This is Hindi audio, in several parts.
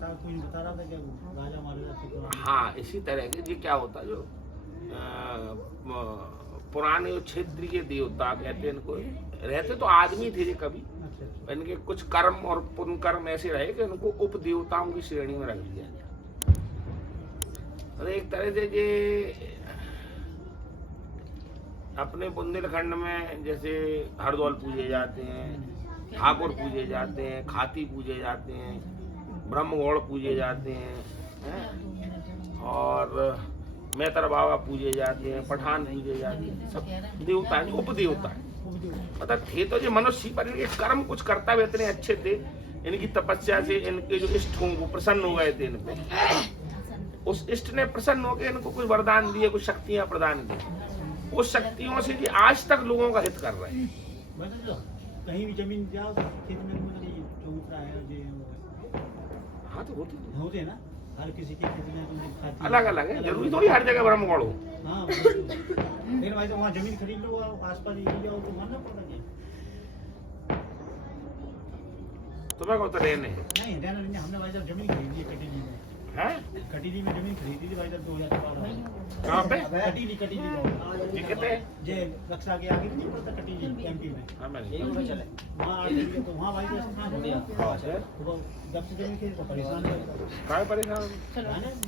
कोई बता रहा था कि वो राजा मारे जाते थे। हाँ, इसी तरह के ये क्या होता जो पुराने जो क्षेत्रीय देवता कहते हैं इनको, रहते तो आदमी थे ये कभी, इनके कुछ कर्म और पुण्य कर्म ऐसे रहे कि इनको उप देवताओं की श्रेणी में रख दिया गया। और एक तरह से ये अपने बुंदेलखंड में जैसे हरदौल पूजे जाते हैं, ठाकुर पूजे जाते हैं, खाती पूजे जाते हैं, ब्रह्मगौड़ पूजे जाते हैं, और मैतर बाबा पूजे जाते हैं, पठान पूजे जाते हैं, सब देवता हैं, उप देवता हैं। मतलब थे तो ये मनुष्य, पर इनके कर्म कुछ करता हुए इतने अच्छे थे, इनकी तपस्या से इनके जो इष्ट हों वो प्रसन्न हो गए थे इन पे। उस इष्ट ने प्रसन्न होकर इनको कुछ वरदान दिए, कुछ शक्तियां प्रदान की। उस शक्तियों से ये आज तक लोगों का हित कर रहे हैं। कहीं भी जमीन जाओ खेत में चौतरा है, हाँ तो होते हैं ना, हर किसी के खेत में अलग अलग है, जरूरी थोड़ी हर जगह ब्रह्मगौड़ हो। हाँ लेकिन भाई तो वहाँ जमीन खरीद लो, आसपास एरिया हो तो मानना पड़ता क्या? तुम्हें कौन सा रहने है? नहीं रहना नहीं, हमने भाई साहब जमीन खरीदी है कटीली में। हैं? कटीली में जमीन खरीदी थी भाई साहब 2012 कहाँ पे? कटीली ये कहते हैं जे रक्षा के आगे नहीं पड़ता कटीली एमपी में। हाँ मैंने वहाँ तो वहाँ भाई साहब कहाँ हो गया जब से जमीन खरीदी तो परेशान है। काय परेशान?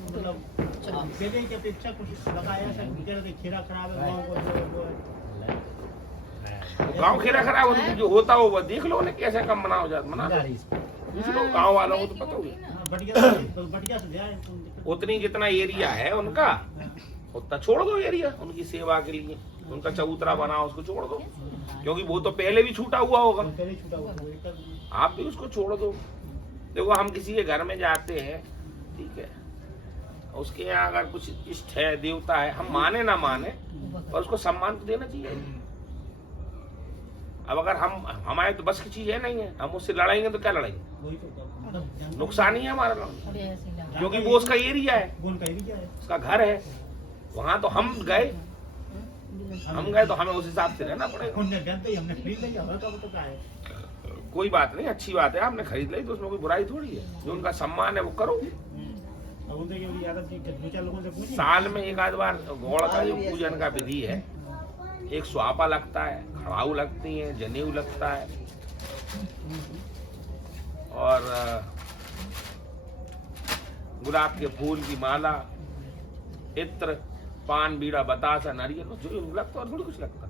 मतलब पहले की अपेक्षा कुछ लगाया थे, खीरा खराब है गाँव खेरा खराब हो तो जो होता हो वो देख लो उन्हें कैसे कम मना हो जाता, मना दूसरों गाँव वालों को तो पता होगा। उतनी जितना एरिया है उनका उतना छोड़ दो एरिया उनकी सेवा के लिए, उनका चबूतरा बनाओ उसको छोड़ दो, क्योंकि वो तो पहले भी छूटा हुआ होगा, आप भी उसको छोड़ दो। देखो हम किसी के घर में जाते हैं, ठीक है, उसके यहाँ अगर कुछ इष्ट है देवता है, हम माने ना माने और उसको सम्मान तो देना चाहिए। अब अगर हम हमारे तो बस की चीज है नहीं है, हम उससे लड़ाएंगे तो क्या लड़ाएंगे, नुकसान ही है हमारा, क्योंकि वो उसका एरिया है, उसका घर है, वहाँ तो हम गए तो हमें उस हिसाब से रहना पड़ेगा। कोई बात नहीं, अच्छी बात है, आपने खरीद ली तो उसमें कोई बुराई थोड़ी है, जो उनका सम्मान है वो करो। साल में एक आध बार गौड़ का जो पूजन का विधि है, एक स्वापा लगता है, खड़ाऊ लगती है, जनेऊ लगता है, और गुलाब के फूल की माला, इत्र, पान, बीड़ा, बतासा, नारियल, जो लगता और थोड़ी कुछ लगता।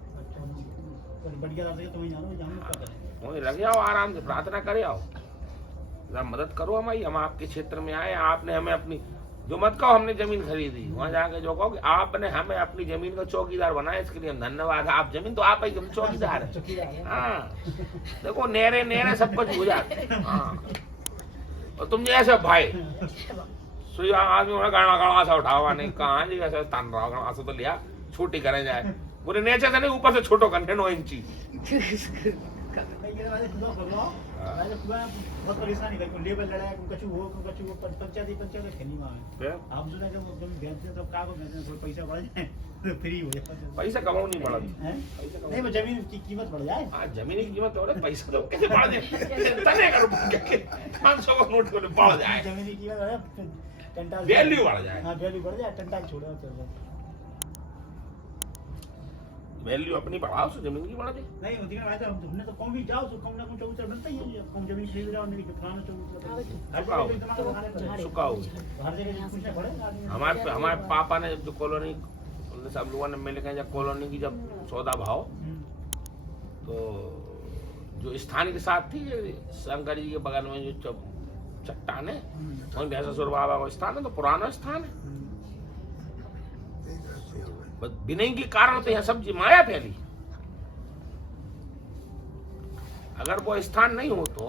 वहीं लग जाओ, आराम से प्रार्थना करे आओ, मदद करो हमारी, हम आपके क्षेत्र में आए, आपने हमें अपनी, जो मत कहो हमने जमीन खरीदी, वहाँ जाके जो कहो कि आपने हमें अपनी जमीन का चौकीदार बनाया, इसके लिए हम धन्यवाद। आप जमीन तो आप ही चौकीदार है। हाँ देखो नेरे नेरे सब कुछ हो जाते। हाँ और तुम ऐसे भाई सुई आदमी गाना गाना सा उठावा नहीं, कहाँ जी ऐसा तान रहा गाना सा तो लिया छोटी करे जाए, पूरे नीचे से नहीं ऊपर से छोटो करने 9 इंची। बहुत परेशानी लेबर लड़ाया कछु हो पंचायत खेली वहाँ आप सुना जब बेचते तो का को बेचते थोड़ा पैसा बढ़ जाए फ्री हो जाए, पैसा कमाओ नहीं बढ़ा नहीं वो जमीन की कीमत बढ़ जाए। हाँ जमीन की कीमत तो पैसा तो कैसे बढ़ जाए, तने करो 500 का नोट को बढ़ जाए, जमीन की कीमत टंटा वैल्यू बढ़ जाए। हाँ वैल्यू बढ़ जाए, टंटा छोड़ो वैल्यू अपनी बढ़ाओ सो जमीन की बढ़ा दे। नहीं होती है भाई साहब, हमने तो कम भी जाओ तो कम ना कम चौबूतर बनता ही है, कम जमीन खरीद रहा नहीं कि पुराना चौबूतर सुखाओ। हर जगह पूछना पड़ेगा। हमारे पापा ने जो कॉलोनी, सब लोगों ने मिल के जब कॉलोनी की जब सौदा भाव, तो जो स्थान के साथ थी शंकर जी के बगल में जो चट्टान है वहीं भैंसासुर बाबा का स्थान है, तो पुराना स्थान है, विनय के कारण तो यहाँ सब माया फैली। अगर वो स्थान नहीं हो तो,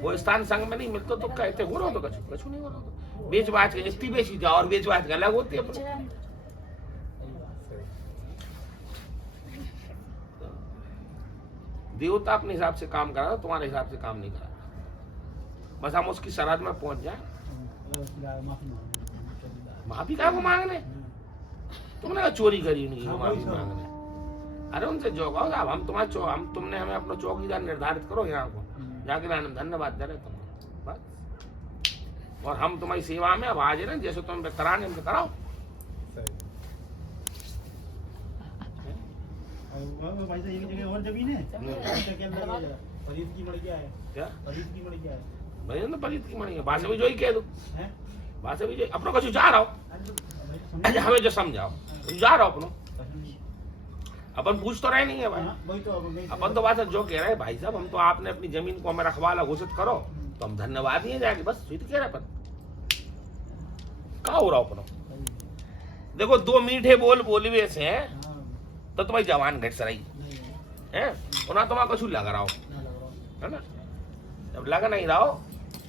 वो स्थान संग में नहीं मिलता तो कहते हो रहा तो कछु नहीं हो रहा, तो बेच बाज के इतनी बेची जाओ और बेच बाज के अलग होती है। देवता अपने हिसाब से काम करा, तुम्हारे हिसाब से काम नहीं करा, बस हम उसकी सरहद में पहुंच जाए। माफी का मांगने, तुमने चोरी करी नहीं माफी मांगने, अरे उनसे जो कहो साहब हम तुमने हमें अपना चौकीदार निर्धारित करो यहाँ को, जाके धन्यवाद दे रहे तुम, बस और हम तुम्हारी सेवा में अब हाजिर हैं, जैसे तुम कराने हमसे कराओ। और भाई साहब एक जगह और जमीन है, उसके के अंदर ये फरीद की मड़िया है। क्या फरीद की मड़िया है भाई ना फरीद की मणी है, भाषा भी जो ही कह दो, हैं? भाषा भी जो अपनों को जा रहा हो, अच्छा हमें जो समझाओ जा रहा हो अपनों, अपन पूछ तो रहे नहीं है भाई, वही तो अपन तो बात जो कह रहे हैं भाई साहब, हम तो आपने अपनी जमीन को हमें रखवाला घोषित करो तो हम धन्यवाद दिए जाएंगे, बस ये तो कह रहे अपन। क्या हो रहा अपनों? देखो दो मीठे बोल बोलवे से हैं तो तुम्हारी जवान घट सराई है, ना तुम्हारा कछु लग रहा हो, है ना? जब लग नहीं रहा हो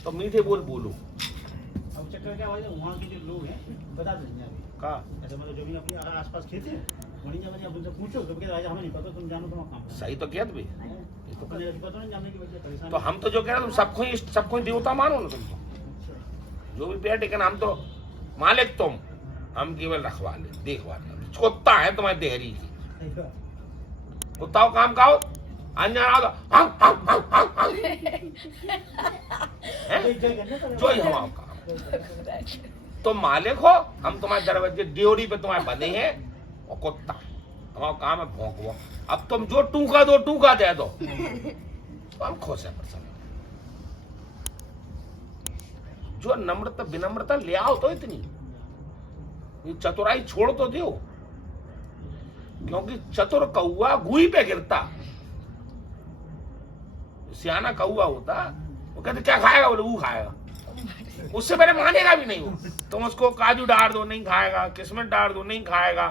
तो मीठे बोल बोलो। अब चक्कर क्या भाई, वहाँ के जो लोग हैं बता देंगे अभी का ऐसा, मतलब जमीन अपनी अगर आसपास खेत है वहीं जब आप उनसे पूछो तो कहते राजा हमें नहीं पता, तुम जानो तुम्हारा काम सही तो कहते भी, तो पता नहीं जानने की वजह परेशान। तो हम तो जो कह रहे हैं तुम सबको ही देवता मानो ना, तुम तो जो भी पेड़ टेकन, हम तो मालिक तुम, हम केवल रखवाले देखवाले, कुत्ता है तुम्हारी देहरी की, कुत्ता काम खाओ अनजाना जो ही हमारा काम, तुम मालिक हो, हम तुम्हारे दरवाजे ड्योरी पे तुम्हारे बंधे हैं, और कुत्ता हमारा काम है भौंकवा। अब तुम जो टूका दो टूका दे दो तो हम खुश है प्रसन्न। जो नम्रता विनम्रता ले आओ तो इतनी, ये चतुराई छोड़ तो दो, क्योंकि चतुर कौआ गुई पे गिरता, सियाना कौआ होता वो कहते क्या खाएगा, बोले वो खाएगा, उससे पहले मानेगा भी नहीं वो। तुम उसको काजू डाल दो नहीं खाएगा, किस्मत डाल दो नहीं खाएगा,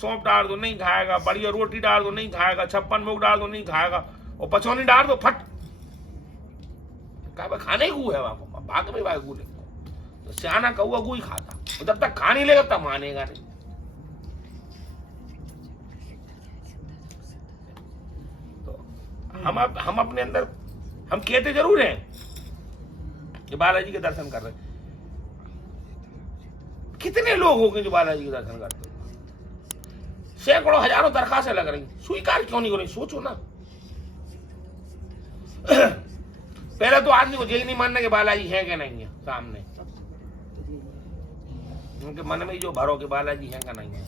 सौंफ डाल दो नहीं खाएगा, बढ़िया रोटी डाल दो नहीं खाएगा, 56 मूंग डाल दो नहीं खाएगा, और पचौनी डाल दो फट खाने ही गू है वहां, भाग में भाग गू ले। तो सियाना कौआ गू ही खाता, जब तक खा नहीं लेगा तब मानेगा नहीं। तो हम अपने अंदर हम कहते जरूर हैं कि बालाजी के दर्शन कर रहे हैं, कितने लोग होंगे जो बालाजी के दर्शन करते हैं? सैकड़ों हजारों दरखास्तें लग रही, स्वीकार क्यों नहीं हो रही? सोचो ना। पहले तो आदमी को यही नहीं मानना कि बालाजी है कि नहीं है सामने, उनके मन में जो भरो कि बालाजी है कि नहीं है।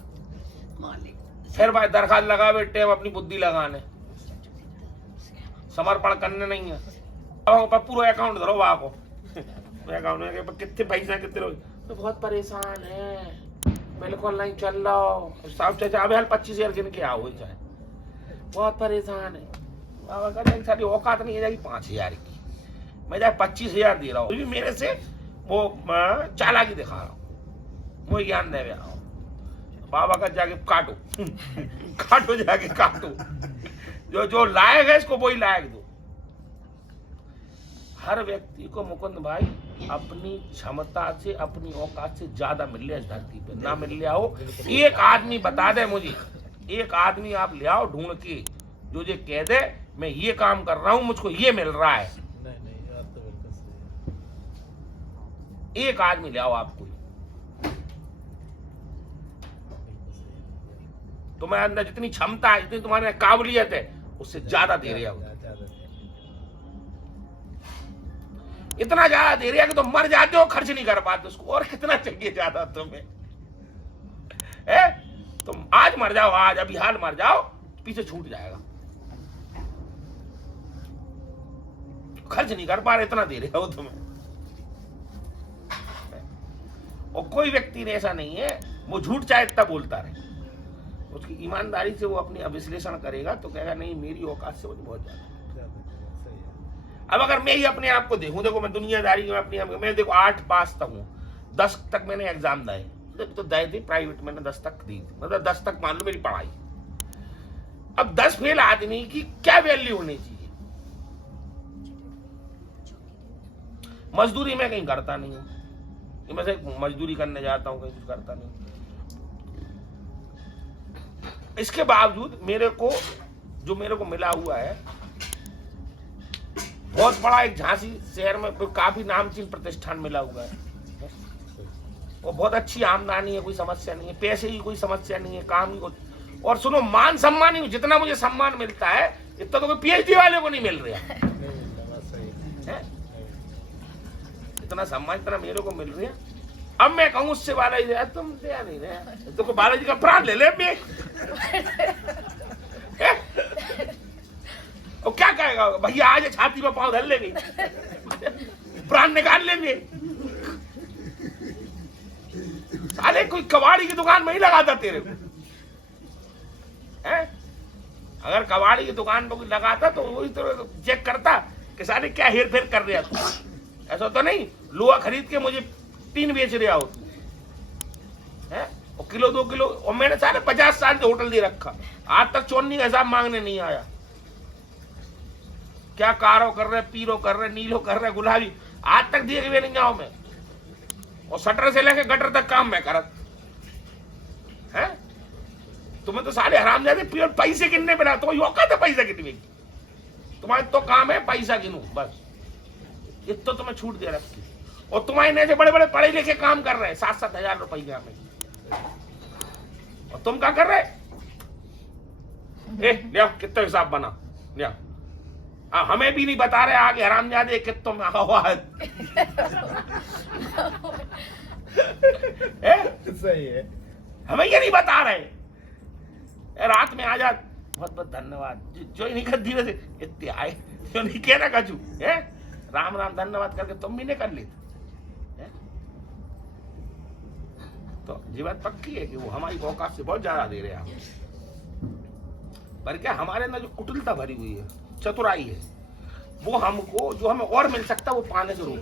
फिर भाई दरखास्त लगा बैठे हम अपनी बुद्धि लगाने, समर्पण करने नहीं है। अब पूरा अकाउंट धरो वहां को, अकाउंट में कितने पैसा कितने लोग, तो बहुत परेशान है, बिल्कुल नहीं चल रहा, साहब चाचा अब 25,000 गिन के आओ चाहे, बहुत परेशान है। बाबा कहते सारी औकात नहीं है जाएगी 5,000 की, मैं जाए 25,000 दे रहा हूँ, भी मेरे से वो चालाकी दिखा रहा हूँ, वो ज्ञान दे रहा हूँ। बाबा का जाके काटो काटो, जाके काटो, जो लायक है इसको वही लायक दो। हर व्यक्ति को मुकुंद भाई अपनी क्षमता से, अपनी औकात से ज्यादा मिल रहा है इस धरती पे, ना मिल रहा हो। एक आदमी बता दे मुझे, एक आदमी आप ले आओ ढूंढ के जो ये कह दे मैं ये काम कर रहा हूं मुझको ये मिल रहा है, एक आदमी ले आओ आपको, तुम्हारे अंदर जितनी क्षमता है, जितनी तुम्हारे काबिलियत है, उससे ज्यादा दे रहे हो, इतना ज्यादा दे रहे हैं कि तुम मर जाते हो, खर्च नहीं कर पाते उसको, और कितना चाहिए ज्यादा तुम्हें? तुम आज मर जाओ, आज अभी हाल मर जाओ, पीछे छूट जाएगा, खर्च नहीं कर पा रहे, इतना दे रहे हो तुम्हें। और कोई व्यक्ति ने ऐसा नहीं है, वो झूठ चाहे इतना बोलता रहे, उसकी ईमानदारी से वो अपनी विश्लेषण करेगा तो कहेगा नहीं मेरी औकात से मुझे बहुत ज्यादा। अब अगर मैं ही अपने आप को देखूं, देखो मैं दुनियादारी में अपनी मैं देखो 8 पास तक हूँ, 10 तक मैंने एग्जाम दिए, तो दे दी प्राइवेट, मैंने 10 तक दी, मतलब 10 तक मान लो मेरी पढ़ाई। अब 10 फेल आदमी की क्या वैल्यू होनी चाहिए? मजदूरी मैं कहीं करता नहीं हूँ, मैं से मजदूरी करने जाता हूँ, कहीं कुछ करता नहीं। इसके बावजूद मेरे को मिला हुआ है बहुत बड़ा, एक झांसी शहर में काफी नामचीन प्रतिष्ठान मिला हुआ है, और बहुत अच्छी आमदनी है, कोई समस्या नहीं है, पैसे की कोई समस्या नहीं है, काम की, और सुनो मान सम्मान ही, जितना मुझे सम्मान मिलता है इतना तो कोई पीएचडी वाले को नहीं मिल रहा है। इतना सम्मान इतना मेरे को मिल रहा है, अब मैं कहूँ उससे बालाजी से, तुम दिया नहीं रहे, तुमको बालाजी का प्राण ले ले मैं। और क्या कहेगा भैया, आज छाती में पाँव धर लेंगे, प्राण निकाल लेंगे। साले कोई कबाड़ी की दुकान में ही लगाता तेरे को है? अगर कबाड़ी की दुकान में कोई लगाता तो वही तो चेक करता कि साले क्या हेर फेर कर रहे हो। ऐसा तो नहीं लोहा खरीद के मुझे 3 बेच रहे हो है? और किलो 2 किलो, और मैंने सारे 50 साल से होटल दे रखा, आज तक चोन्नी का हिसाब मांगने नहीं आया। क्या कारो कर रहे, पीरो कर रहे, नीलो कर रहे, गुलाबी, आज तक दिए हुए नहीं जाओ मैं। और शटर से लेके गटर तक काम मैं करत है। तुम्हें तो सारे हरामजादे प्योर पैसे गिनने पे ना, तो औकात है पैसा गिनने की, तुम्हारे तो काम है पैसा गिनू बस। ये तो तुम्हें छूट दे रखी, और तुम्हारे ने बड़े बड़े पढ़े लिखे काम कर रहे हैं 7-7 हजार रुपया में, और तुम क्या कर रहे? ले आओ कितना हिसाब बना, ले आओ। हमें भी नहीं बता रहे आगे हरामजादे कितों में हुआ है। सही है, हमें ये नहीं बता रहे। रात में आ जा, बहुत बहुत धन्यवाद जो नहीं कर धीरे से इतने आए, जो नहीं कहना कचू है, राम राम धन्यवाद करके तुम भी नहीं कर लेते। तो ये बात पक्की है कि वो हमारी औकात से बहुत ज्यादा दे रहे हैं, पर क्या हमारे अंदर जो कुटिलता भरी हुई है, चतुराई है, वो हमको जो हमें और मिल सकता है वो पाने जरूर।